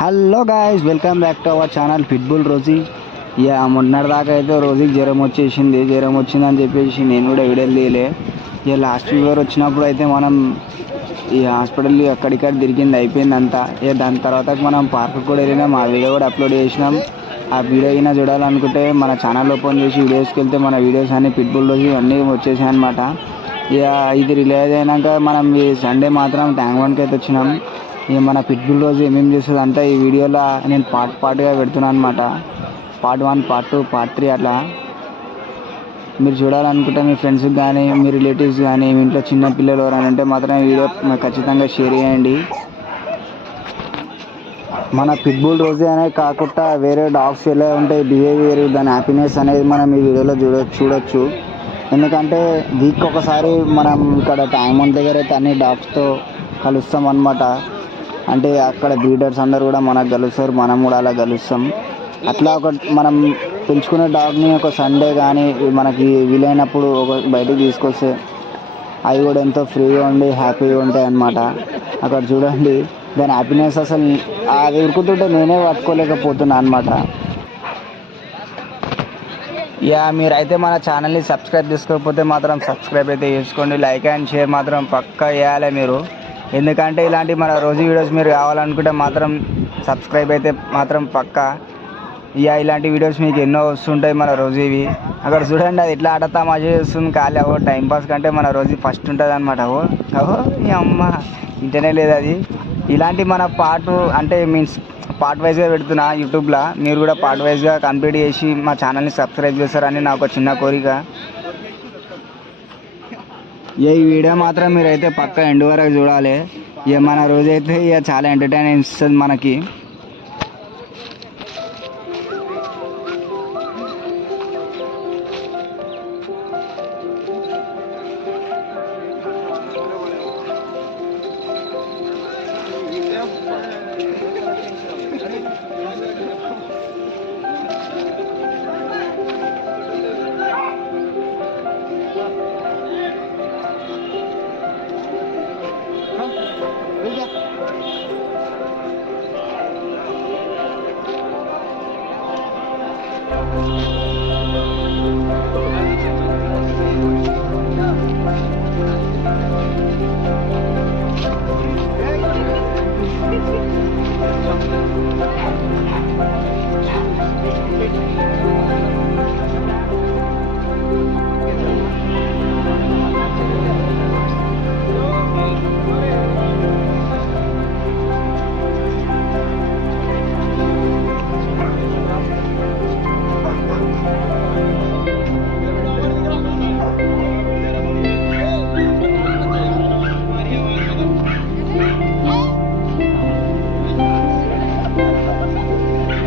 Hello guys, welcome back to our channel Pitbull Rosy. ఇక మొన్నటిదాకా అయితే రోజీకి జ్వరం వచ్చిందని చెప్పేసి నేను కూడా వీడియోలు తీయలే. ఇక లాస్ట్ ఫీవర్ వచ్చినప్పుడు అయితే మనం ఈ హాస్పిటల్ అక్కడిక్కడ తిరిగింది అయిపోయింది అంతా. ఇక దాని తర్వాత మనం పార్క్ కూడా వెళ్ళినాం, ఆ వీడియో కూడా అప్లోడ్ చేసినాం. ఆ వీడియో అయినా చూడాలనుకుంటే మన ఛానల్ ఓపెన్ చేసి వీడియోస్కి వెళ్తే మన వీడియోస్ అన్ని పిట్బుల్ రోజీ అన్నీ వచ్చేసాయి అనమాట. ఇక ఇది రిలీజ్ అయినాక మనం ఈ సండే మాత్రం ట్యాంక్ బండ్కి అయితే వచ్చినాం. ఇక మన పిట్బుల్ రోజు ఏమేమి చేస్తుంది అంతా ఈ వీడియోలో నేను పార్ట్గా పెడుతున్నాను అనమాట. పార్ట్ 1, పార్ట్ 2, పార్ట్ 3 అట్లా. మీరు చూడాలనుకుంటే మీ ఫ్రెండ్స్కి కానీ మీ రిలేటివ్స్ కానీ మీ ఇంట్లో చిన్న పిల్లలు ఎవరైనా ఉంటే మాత్రం ఈ వీడియో ఖచ్చితంగా షేర్ చేయండి. మన పిట్బుల్ రోజే అనే కాకుండా వేరే డాగ్స్ ఎలా ఉంటాయి బిహేవియర్, దాని హ్యాపీనెస్ అనేది మనం ఈ వీడియోలో చూడొచ్చు. ఎందుకంటే వీక్ ఒకసారి మనం ఇక్కడ ట్యాంక్ బండ్ దగ్గర అయితే అన్ని డాగ్స్తో కలుస్తాం అన్నమాట. అంటే అక్కడ బ్రీడర్స్ అందరు కూడా మనకు కలుస్తారు, మనం కూడా అలా కలుస్తాం. అట్లా ఒక మనం పెంచుకునే డాగ్ని ఒక సండే కానీ మనకి వీలైనప్పుడు ఒక బయటికి తీసుకొస్తే అవి కూడా ఎంతో ఫ్రీగా ఉండి హ్యాపీగా ఉంటాయి అన్నమాట. అక్కడ చూడండి దాని హ్యాపీనెస్, అసలు అది ఉరుకుతుంటే నేనే పట్టుకోలేకపోతున్నా అనమాట. మీరైతే మన ఛానల్ని సబ్స్క్రైబ్ చేసుకోకపోతే మాత్రం సబ్స్క్రైబ్ అయితే చేసుకోండి. లైక్ అండ్ షేర్ మాత్రం పక్కా చేయాలి మీరు. ఎందుకంటే ఇలాంటి మన రోజు వీడియోస్ మీరు కావాలనుకుంటే మాత్రం సబ్స్క్రైబ్ అయితే మాత్రం పక్కా. ఇలాంటి వీడియోస్ మీకు ఎన్నో వస్తుంటాయి మన రోజువి. అక్కడ చూడండి అది ఎట్లా ఆట తమాషా చేస్తుంది ఖాళీ టైంపాస్ కంటే మన రోజు ఫస్ట్ ఉంటుంది అనమాట. ఈ అమ్మ ఇంటనే లేదు అది. ఇలాంటి మన పార్ట్ వైజ్గా పెడుతున్నా యూట్యూబ్లో. మీరు కూడా పార్ట్ వైజ్గా కంప్లీట్ చేసి మా ఛానల్ని సబ్స్క్రైబ్ చేస్తారని నాకు ఒక చిన్న కోరిక. ఈ వీడియో మాత్రం మీరైతే పక్క ఎండ్ వరకు చూడాలి. మన రోజైతే చాలా ఎంటర్టైన్మెంట్ ఇస్తుంది మనకి.